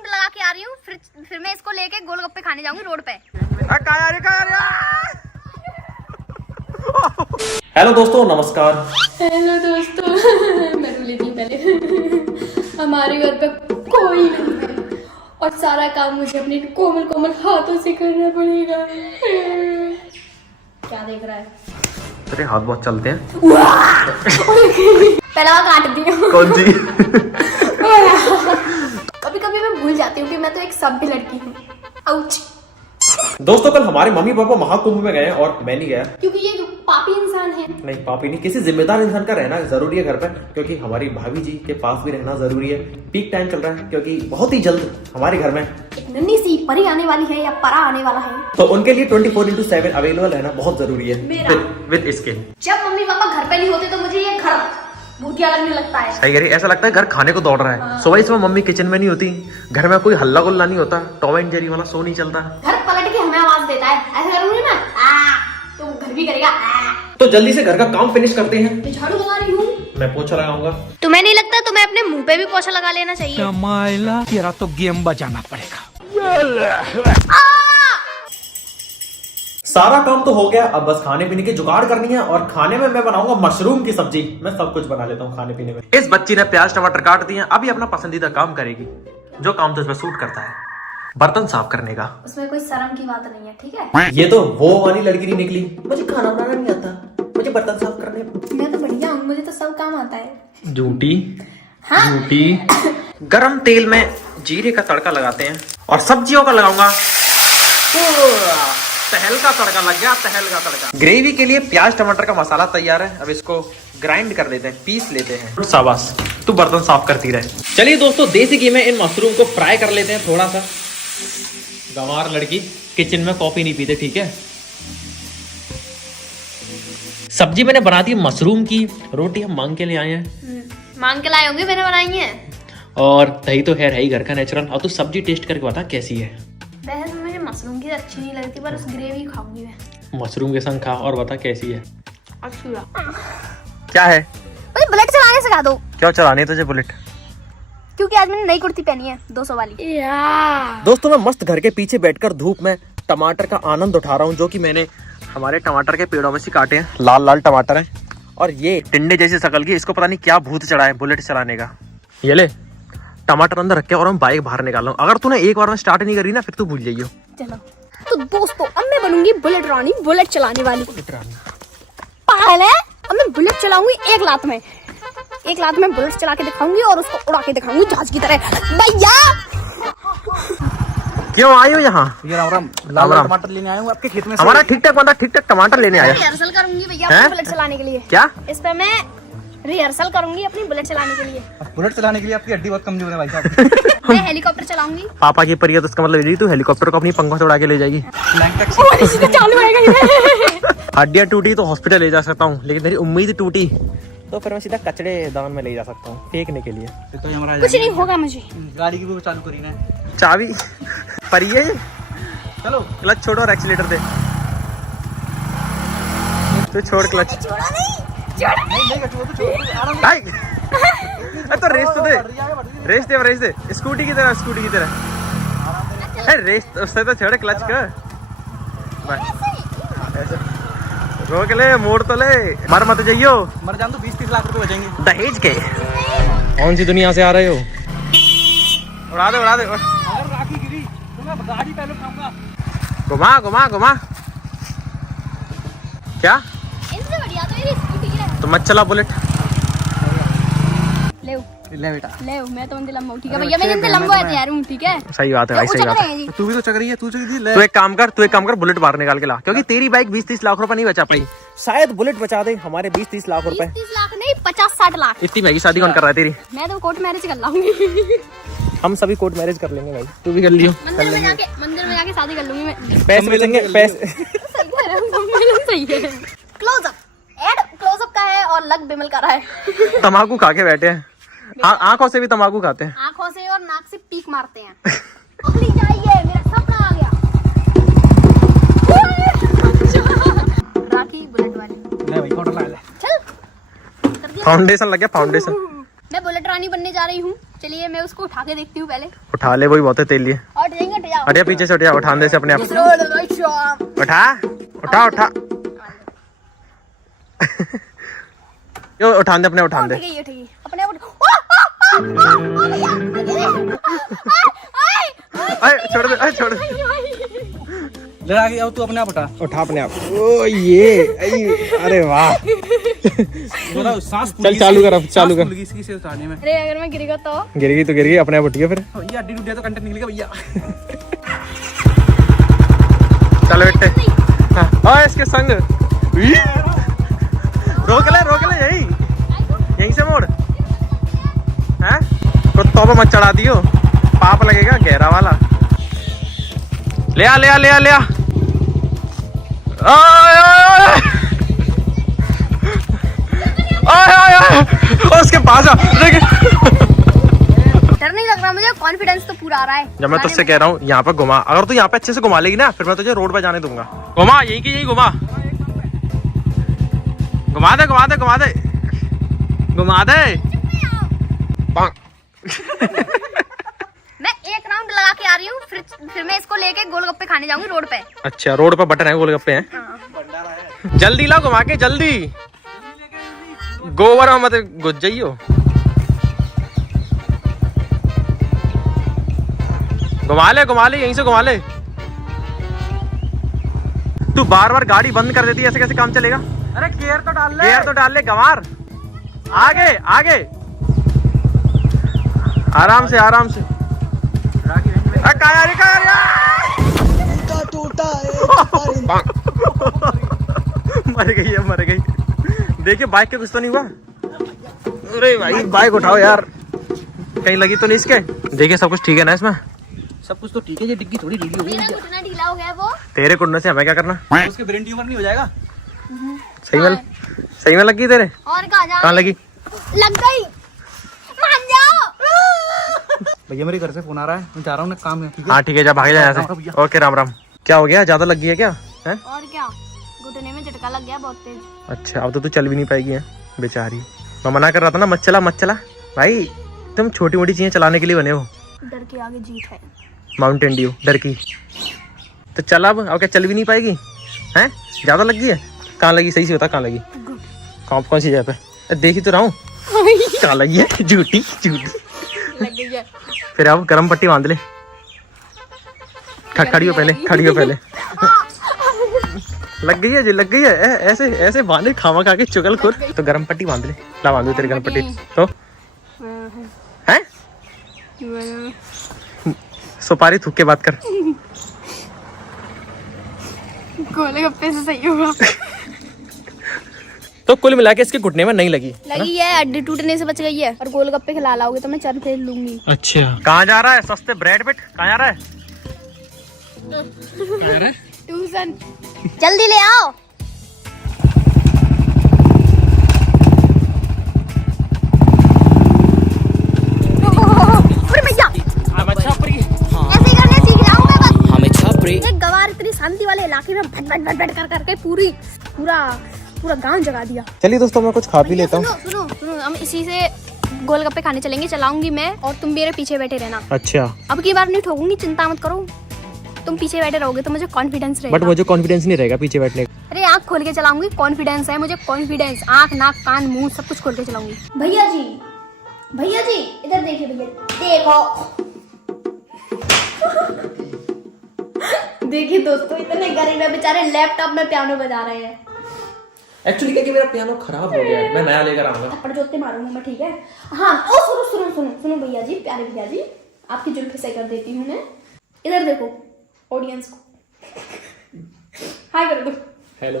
Mask लगा के आ रही हूँ, फिर मैं इसको लेके गोलगप्पे खाने जाऊंगी रोड पे। हेलो दोस्तों, नमस्कार। हेलो दोस्तों, मैं भूल थी पहले। हमारे घर पे कोई नहीं है और सारा काम मुझे अपने कोमल कोमल हाथों से करना पड़ेगा। क्या देख रहा है? अरे हाथ बहुत चलते हैं। पहला काट दिया। कौन सी? कभी कभी मैं भूल जाती हूँ कि मैं तो एक सभ्य लड़की हूँ। आउच। दोस्तों, कल हमारे मम्मी पापा महाकुंभ में गए और मैं नहीं गया क्योंकि ये पापी इंसान है। नहीं, पापी नहीं, किसी जिम्मेदार इंसान का रहना जरूरी है घर पे, क्योंकि हमारी भाभी जी के पास भी रहना जरूरी है। पीक टाइम चल रहा है, क्योंकि बहुत ही जल्द हमारे घर में एक नन्ही सी परी आने वाली है या परा आने वाला है, तो उनके लिए 24/7 अवेलेबल रहना बहुत जरूरी है। विद इसके जब मम्मी पापा घर पे नहीं होते तो मुझे ये घर भूतिया लगने लगता है। सही कह रही है, ऐसा लगता है घर खाने को दौड़ रहा है। सुबह इसमें मम्मी किचन में नहीं होती, घर में कोई हल्ला गुल्ला नहीं होता, टॉम एंड जेरी वाला शो नहीं चलता। घर पलट के हमें आवाज देता है, ऐसा करूंगी ना तो घर भी करेगा। तो जल्दी से घर का काम फिनिश करते हैं। मैं झाड़ू लगा रही हूँ। मैं पोछा लगाऊंगा। तुम्हें नहीं लगता तुम्हें अपने मुंह पे भी पोछा लगा लेना चाहिए? माइला तेरा तो गेम बजाना पड़ेगा। सारा काम तो हो गया, अब बस खाने पीने की जुगाड़ करनी है। और खाने में मैं बनाऊंगा मशरूम की सब्जी। मैं सब कुछ बना लेता हूँ खाने पीने में। इस बच्ची ने प्याज टमाटर काट दिए, अभी अपना पसंदीदा काम करेगी, जो काम तो इसमें सूट करता है, बर्तन साफ करने का। उसमें कोई शर्म की बात नहीं है, ठीक है? ये तो वो वाली लड़की नहीं निकली, मुझे खाना बनाना नहीं आता, मुझे बर्तन साफ करने। मैं तो बढ़िया हूँ, मुझे तो सब काम आता है। झूठी झूठी। गरम तेल में जीरे का तड़का लगाते हैं और सब्जियों का लगाऊंगा। तहल का तड़का लग गया, तहल का तड़का। ग्रेवी के लिए प्याज टमाटर का मसाला तैयार है, अब इसको ग्राइंड कर लेते हैं, पीस लेते हैं। शाबाश, तू बर्तन साफ करती रहे। चलिए दोस्तों, देसी घी में इन मशरूम को फ्राई कर लेते हैं थोड़ा सा। गंवार लड़की किचन में कॉफी नहीं पीते, ठीक है? सब्जी मैंने बना दी मशरूम की, रोटी हम मांग के लिए आए हैं। मांग के लाए होंगे, मैंने बनाई है। और दही तो है ही घर का नेचुरल। और तू सब्जी टेस्ट करके बता कैसी है। वैसे मुझे मशरूम की अच्छी नहीं लगती, पर उस ग्रेवी खाऊंगी मैं। मशरूम के संग खा और बता कैसी है। अच्छा, क्या है? मुझे बुलेट चलाने सिखा दो। क्यों चलानी है तुझे बुलेट? क्योंकि आज मैंने नई कुर्ती पहनी है 200 वाली। दोस्तों, मैं मस्त घर के पीछे बैठकर धूप में टमाटर का आनंद उठा रहा हूँ, जो कि मैंने हमारे टमाटर के पेड़ों में से काटे हैं। लाल लाल टमाटर हैं और ये टिंडे जैसी शकल की, इसको पता नहीं क्या भूत चढ़ा है बुलेट चलाने का। ये ले टमाटर अंदर रख के और हम बाइक बाहर निकाल रहा हूँ। अगर तूने एक बार में स्टार्ट नहीं करी ना, फिर तू भूल जाइयो। चलो तो दोस्तों, अब मैं बनूंगी बुलेट रानी, बुलेट चलाने वाली। पागल है? अब मैं बुलेट चलाऊंगी एक लात में। एक लात में बुलेट चला के दिखाऊंगी और उसको उड़ा के दिखाऊंगी जहाज की तरह। भैया क्यों आई हो यहाँ? ये राम लाल टमाटर लेने आया हूँ आपके खेत में से। हमारा ठीक ठाक बंदा ठीक ठाक टमाटर लेने आया। रिहर्सल करूंगी भैया हैं? अपनी बुलेट चलाने के लिए। क्या? इस पे मैं रिहर्सल करूंगी अपनी बुलेट चलाने के लिए। बुलेट चलाने के लिए आपकी हड्डी बहुत कमजोर है भाई साहब। मैं हेलीकॉप्टर चलाऊंगी। पापा की परिया, तो इसका मतलब यही तू हेलीकॉप्टर को अपनी पंखों से उड़ा के ले जाएगी। चालू है। हड्डियाँ टूटी तो हॉस्पिटल ले जा सकता हूँ, लेकिन मेरी उम्मीद टूटी तो फिर मैं सीधा कचड़े दान में ले जा सकता हूँ फेंकने के लिए। तो हमारा कुछ नहीं होगा मुझे। गाड़ी की भी चालू करी ना। चाबी परिये, चलो क्लच छोड़ो और एक्सीलेटर दे। तू छोड़ क्लच। तो रेस तो दे, रेस दे, रेस दे। स्कूटी की तरह, स्कूटी की तरह। रेस उससे तो छोड़ क्लच का। रोक ले, मोड़ तो ले, मर मत जाइयो। मर जान तो 20-30 लाख रुपए बचेंगे। दहेज के। कौन सी दुनिया से आ रहे हो? उड़ा दे, उड़ा दे। अगर राखी गिरी तो मैं गाड़ी पहले उठाऊंगा। घुमा घुमा घुमा। क्या? इनसे बढ़िया तो मेरी स्कूटी है। तो मत चला बुलेट। ले बेटा, ले मैं तो उनसे लंबा हूँ, ठीक है भैया? मैं इनसे लंबा तैयार हूँ, ठीक है? सही बात है भाई, सही बात है। तू भी तो चक रही है, तू चक रही है। तू एक काम कर, बुलेट बाहर निकाल के ला, क्योंकि तेरी बाइक 20-30 लाख रुपए नहीं बचा पाई। शायद बुलेट बचा दे हमारे 20-30 लाख रुपए। 30 लाख नहीं, 50-60 लाख। इतनी महंगी शादी कौन कर रहा है तेरी? मैं तो कोर्ट मैरिज कर लाऊंगी। हम सभी कोर्ट मैरिज कर लेंगे भाई, तू भी कर लियो। मंदिर में जाके शादी कर लूंगी मैं। पैसे मिलेंगे, पैसे। सही है। क्लोजअप एड क्लोजअप का है और लग बिमल का रहा है। तम्बाकू खा के बैठे हैं, आंखों से भी तम्बाकू खाते हैं। आंखों से और नाक से पीक मारते हैं। अगली जाइए, मेरा सपना आ गया। राखी बुलेट वाली। ले भाई ऑर्डर ला ले। चल कर दिया। फाउंडेशन लग गया, फाउंडेशन। मैं बुलेट रानी बनने जा रही हूँ। चलिए मैं उसको उठा के देखती हूँ पहले। उठा ले, वही बहुत है तेल लिए। और जाएंगे हट जाओ। हटिया पीछे से, हटिया, उठा दे से अपने आप। उठा उठा उठा यो उठा दे अपने, उठा दे। ठीक है अपने आप छोड़ दे, छोड़ दे। ले आगे आओ, तू अपने आप उठा। उठा अपने आप। ओ ये अरे वाह। सांस चल चालू कर, अब चालू कर। इसकी से उतारने में। अरे अगर मैं गिरेगा तो गिर गई तो गिर गई, अपने आप उठी है फिर। भैया हड्डी टूट गया तो कंटेंट निकलेगा भैया। चलो बेटे। हाँ इसके संग रोक ले यहीं से मोड़। हैं कुत्तों पे मत चढ़ा दियो, पाप लगेगा गहरा वाला। ले आ। उसके पास आ। डर नहीं लग रहा मुझे, कॉन्फिडेंस तो पूरा आ रहा है। जब मैं तुझसे कह रहा हूँ यहाँ पे घुमा, अगर तू यहाँ पे अच्छे से घुमा लेगी ना, फिर मैं तुझे रोड पे जाने दूंगा। घुमा यहीं की यहीं घुमा दे। मैं एक राउंड लगा के आ रही हूँ, फिर मैं इसको लेके गोलगप्पे खाने जाऊंगी रोड पे। अच्छा रोड पे बटन है, गोलगप्पे हैं। जल्दी ला घुमा के, जल्दी। गोबर में मत घुस जाइयो। घुमा ले यहीं से घुमा ले। तू बार बार गाड़ी बंद कर देती है, ऐसे कैसे काम चलेगा? अरे गियर तो डाल ले। गंवार। आगे आराम से मर गई। देखिए बाइक के कुछ तो नहीं हुआ। अरे भाई बाइक उठाओ यार, कहीं लगी तो नहीं इसके। देखिए सब कुछ ठीक है ना इसमें? सब कुछ तो ठीक है, ये डिग्गी थोड़ी ढीली हो गई। मेरा घुटना ढीला हो गया वो। तेरे कुंडे से हमें क्या करना? उसके ब्रेन ट्यूमर नहीं हो जाएगा? सही में लगी तेरे? और कहाँ लगी? लग गई। मान जाओ। भैया मेरे घर से फोन आ रहा है, मैं जा रहा हूँ ना काम है। हाँ ठीक है, जा भाग जा यहाँ से। ओके राम। क्या हो गया, ज्यादा लगी है क्या? है और क्या, घुटने में झटका लग गया बहुत तेज। अच्छा अब तो तू चल भी नहीं पाएगी है बेचारी। मैं मना कर रहा था ना, मत चला भाई। तुम छोटी मोटी चीजें चलाने के लिए बने हो। डर के आगे जीत है। माउंटेन ड्यू डर की। तो चल अब क्या चल भी नहीं पाएगी? हैं ज्यादा लगी है? कहाँ लगी, सही से बता कहाँ लगी? कौन सी जगह पे? देखी तो रहा हूँ। कहाँ लगी है? झूठी लग गई है। फिर अब गरम पट्टी बांध ले। खड़ी हो पहले। लग गई है ऐसे बांधे, खामा खा के चुगल खुर। तो गरम पट्टी बांध ले। ला बांधो तेरी गरम पट्टी तो हैं। सुपारी थूक के बात कर। गोलगप्पे से सही होगा। तो कुल मिला के इसके घुटने में नहीं लगी है, हड्डी टूटने से बच गई है। और गोलगप्पे खिला लाओगे तो मैं चल फेर लूंगी। अच्छा कहाँ जा रहा है सस्ते ब्रेड पिट? कहाँ जा रहा है? ट्यूशन। जल्दी ले आओ। ऐसे ही करने सीख जाऊं मैं बस। एक गवार इतनी शांति वाले इलाके में भट कर करके पूरा गांव जगा दिया। चलिए दोस्तों मैं कुछ खा पी लेता हूँ। सुनो हम इसी से गोलगप्पे खाने चलेंगे। चलाऊंगी मैं और तुम मेरे पीछे बैठे रहना। अच्छा अब की बार नहीं ठोकूंगी, चिंता मत करो। तुम पीछे बैठे रहोगे तो मुझे कॉन्फिडेंस रहेगा। बट मुझे कॉन्फिडेंस नहीं रहेगा पीछे बैठने का। अरे आँख खोल के चलाऊंगी, कॉन्फिडेंस है मुझे। कॉन्फिडेंस, आँख नाक कान मुंह सब कुछ खोल के चलाऊंगी। भैया जी इधर देखिए भैया, देखो। देखिए दोस्तों, इतने गरीब है बेचारे, लैपटॉप में पियानो बजा रहे हैं। एक्चुअली क्या कि मेरा पियानो खराब हो गया है, मैं नया लेकर आऊंगा। थप्पड़ जोते मारूंगा मैं, ठीक है? हाँ ओ सुनो भैया जी, प्यारे भैया जी, आपकी जुल्फी सही कर देती हूँ मैं। इधर देखो ऑडियंस को हाय कर दो। हेलो।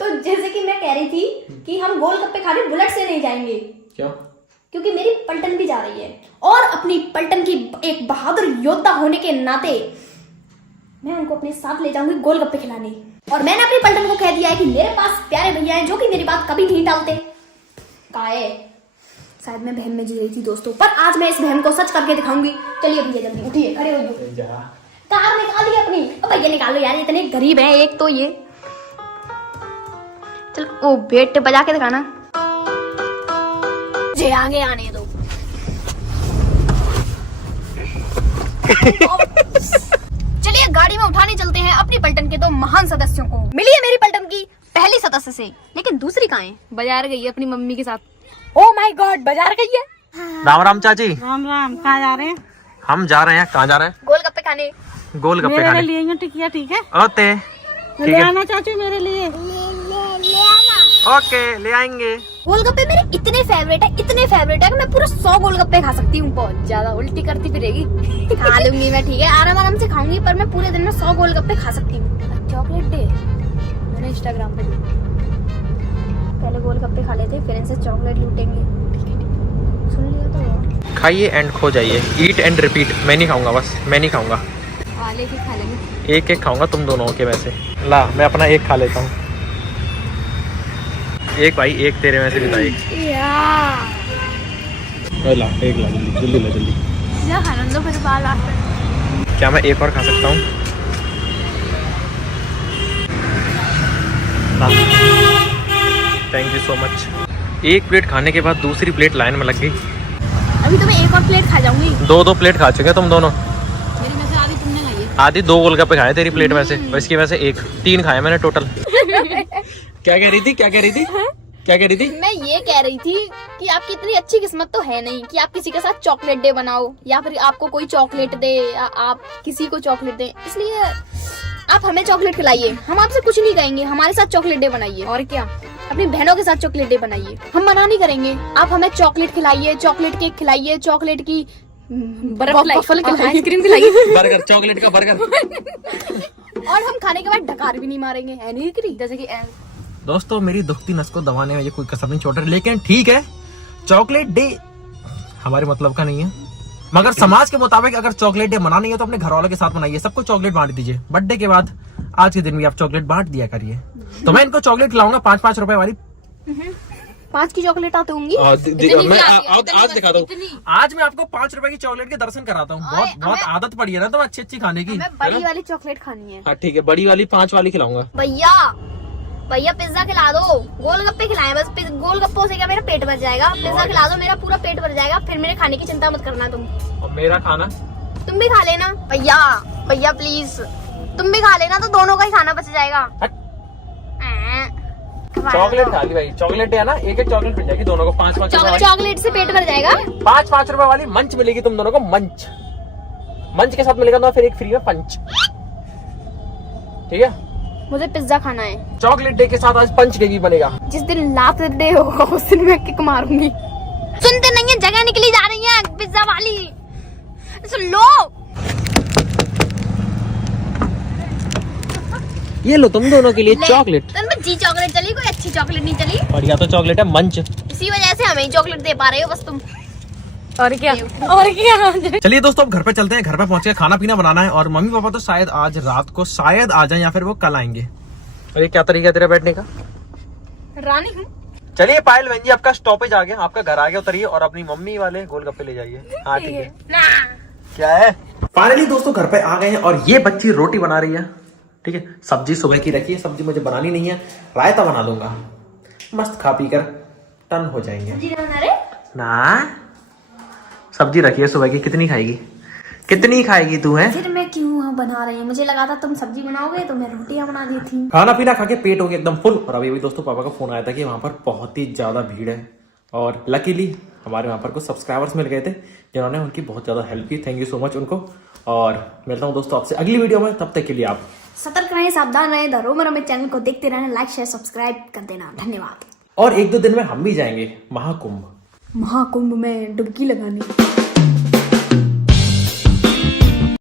तो जैसे कि मैं कह रही थी कि हम गोलगप्पे खाने बुलेट से नहीं जाएंगे। क्यों? क्योंकि मेरी पलटन भी जा रही है और अपनी पलटन की एक बहादुर योद्धा होने के नाते मैं उनको अपने साथ ले जाऊंगी गोलगप्पे खिलाने। और मैंने अपनी पलटन को कह दिया है कि मेरे पास प्यारे भैया हैं जो कि मेरी बात कभी नहीं टालते। काहे शायद मैं बहम में जी रही थी दोस्तों, पर आज मैं इस बहम को सच करके दिखाऊंगी। चलिए भैया जल्दी उठिए, खड़े होइए। कार निकालिए अपनी। भैया निकालो यार, इतने गरीब हैं एक तो ये। चलो ओ बेट बजा के दिखाना। मुझे आगे आने दो, चलिए गाड़ी में उठाने चलते हैं अपनी पलटन के दो महान सदस्यों को। मिलिए मेरी पलटन की पहली सदस्य से, लेकिन दूसरी कहाँ है? बाजार गई है अपनी मम्मी के साथ। ओ माय गॉड, बाजार गई है। राम राम चाची। राम राम, कहाँ जा रहे हैं? हम जा रहे हैं, कहाँ जा रहे हैं? गोलगप्पे खाने। गोलगप्पे मेरे खाने। लिए टिकिया, ठीक है? ओते ठीक ले है, आना चाचू मेरे लिए। ओके ले आएंगे। गोलगप्पे मेरे इतने फेवरेट है कि मैं पूरा 100 गोलगप्पे खा सकती हूँ। बहुत ज्यादा उल्टी करती फिरेगी। खा लूंगी मैं, ठीक है, आराम से खाऊंगी, पर मैं पूरे दिन में 100 गोलगप्पे खा सकती हूँ। चॉकलेट डे मैंने इंस्टाग्राम पे पहले गोलगप्पे खा लेते, फिर इनसे चॉकलेट लूटेंगे। सुन लिया तो खाइए एंड खो जाइए, ईट एंड रिपीट। मैं नहीं खाऊंगा, बस मैं नहीं खाऊंगा, वाले की खा लेंगे। एक एक खाऊंगा तुम दोनों के में से। ला मैं अपना एक खा लेता हूँ। एक भाई, एक तेरे में से भी था एक। ला एक ला, जल्दी ला जल्दी। खाना दो फिर बाल आते। क्या मैं एक और खा सकता हूँ? Thank you so much. एक प्लेट खाने के बाद दूसरी प्लेट लाइन में लग गई। अभी तो मैं एक और प्लेट खा जाऊंगी। दो प्लेट खा चुके तुम दोनों। मेरी में से आधी तुमने खाई है। आधी 2 गोलगप्पे खाए तेरी प्लेट में से, और इसकी वजह से 3 खाए मैंने टोटल। क्या कह रही थी? मैं ये कह रही थी कि आपकी इतनी अच्छी किस्मत तो है नहीं कि आप किसी के साथ चॉकलेट डे बनाओ, या फिर आपको कोई चॉकलेट दे, या आप किसी को चॉकलेट दे। इसलिए आप हमें चॉकलेट खिलाइए, हम आपसे कुछ नहीं कहेंगे। हमारे साथ चॉकलेट डे बनाइए, और क्या, अपनी बहनों के साथ चॉकलेट डे बनाइए। हम मना नहीं करेंगे। आप हमें चॉकलेट खिलाइए, चॉकलेट केक खिलाइए, चॉकलेट की वफल खिलाइए, आइसक्रीम खिलाइए, बर्गर, चॉकलेट का बर्गर। और हम खाने के बाद ढकार भी नहीं मारेंगे, है नहीं करी? जैसे कि दोस्तों मेरी दुखती नस को दबाने में ये कोई कसर नहीं छोड़ रही, लेकिन ठीक है, चॉकलेट डे हमारे मतलब का नहीं है। मगर समाज के मुताबिक अगर चॉकलेट डे मनानी है तो अपने घर वालों के साथ मनाइए, सबको चॉकलेट बांट दीजिए। बर्थडे के बाद आज के दिन भी आप चॉकलेट बांट दिया करिए। तो मैं इनको चॉकलेट खिलाऊंगा 5-5 रुपए वाली। 5 की चॉकलेट आते होंगी। मैं आज दिखाता हूँ। आज मैं आपको 5 रुपए की चॉकलेट के दर्शन कराता हूँ। बहुत आदत पड़ी है ना तो अच्छी खाने की। हमें बड़ी वाली चॉकलेट खानी है। हाँ ठीक है, बड़ी वाली 5 वाली खिलाऊंगा। भैया पिज्जा खिला दो, गोलगप्पे खिलाएं बस। गोलगप्पों से क्या मेरा पेट भर जाएगा? पिज्जा खिला दो, मेरा पूरा पेट भर जाएगा। फिर मेरे खाने की चिंता मत करना तुम। और मेरा खाना तुम भी खा लेना। भैया प्लीज तुम भी खा लेना, तो दोनों का ही खाना बच जाएगा। चॉकलेट खा ली भाई, चॉकलेट है ना, एक चॉकलेट मिल जाएगी दोनों को। 5-5 चॉकलेट से पेट भर जाएगा। 5-5 रुपए वाली मंच मिलेगी तुम दोनों को। मंच के साथ मिलेगा तो फिर एक फ्री में पंच। ठीक है, मुझे पिज्जा खाना है। चॉकलेट डे के साथ आज पंच डे भी बनेगा। जिस दिन लास्ट डे होगा उस दिन मैं किक मारूंगी। सुनते नहीं है, जगह निकली जा रही है पिज्जा वाली। सुन लो, ये लो तुम दोनों के लिए चॉकलेट। जी चॉकलेट चली, कोई अच्छी चॉकलेट नहीं चली। बढ़िया तो चॉकलेट है मंच। इसी वजह से हमें ही चॉकलेट दे पा रहे हो बस तुम। और क्या? चलिए दोस्तों अब घर पे चलते हैं। घर पे पहुंच के खाना पीना बनाना है, और मम्मी पापा तो शायद आज रात को शायद आ जाए, या फिर वो कल आएंगे। और ये क्या तरीका है तेरा बैठने का? रानी हूँ। चलिए पायल बहन जी, आपका स्टॉपेज आ गया, आपका घर आ गया, उतरिए और अपनी मम्मी वाले गोलगप्पे ले जाइए। हाँ ठीक है। क्या है? फाइनली दोस्तों घर पे आ गए हैं, और ये बच्ची रोटी बना रही है। ठीक है, सब्जी सुबह की रखी है, सब्जी मुझे बनानी नहीं है, रायता बना दूंगा। मस्त खा पी कर टन हो जाएंगे ना। सब्जी रखी है सुबह की, कितनी खाएगी तू? है फिर मैं क्यों बना रही हूँ? मुझे लगा था तुम सब्जी बनाओगे तो मैं रोटियां बना दी थी। खाना पीना खा के पेट हो गया एकदम फुल। और अभी दोस्तों पापा का फोन आया था कि वहां पर बहुत ही ज्यादा भीड़ है, और लकीली हमारे वहां पर कुछ सब्सक्राइबर्स मिल गए थे जिन्होंने उनकी बहुत ज्यादा हेल्प की। थैंक यू सो मच उनको। और मिलता हूँ दोस्तों आपसे अगली वीडियो में, तब तक के लिए आप सतर्क रहें, सावधान रहें। द रोमर में चैनल को देखते रहना, लाइक शेयर सब्सक्राइब कर देना। धन्यवाद। और 1-2 दिन में हम भी जाएंगे महाकुंभ में डुबकी लगाने।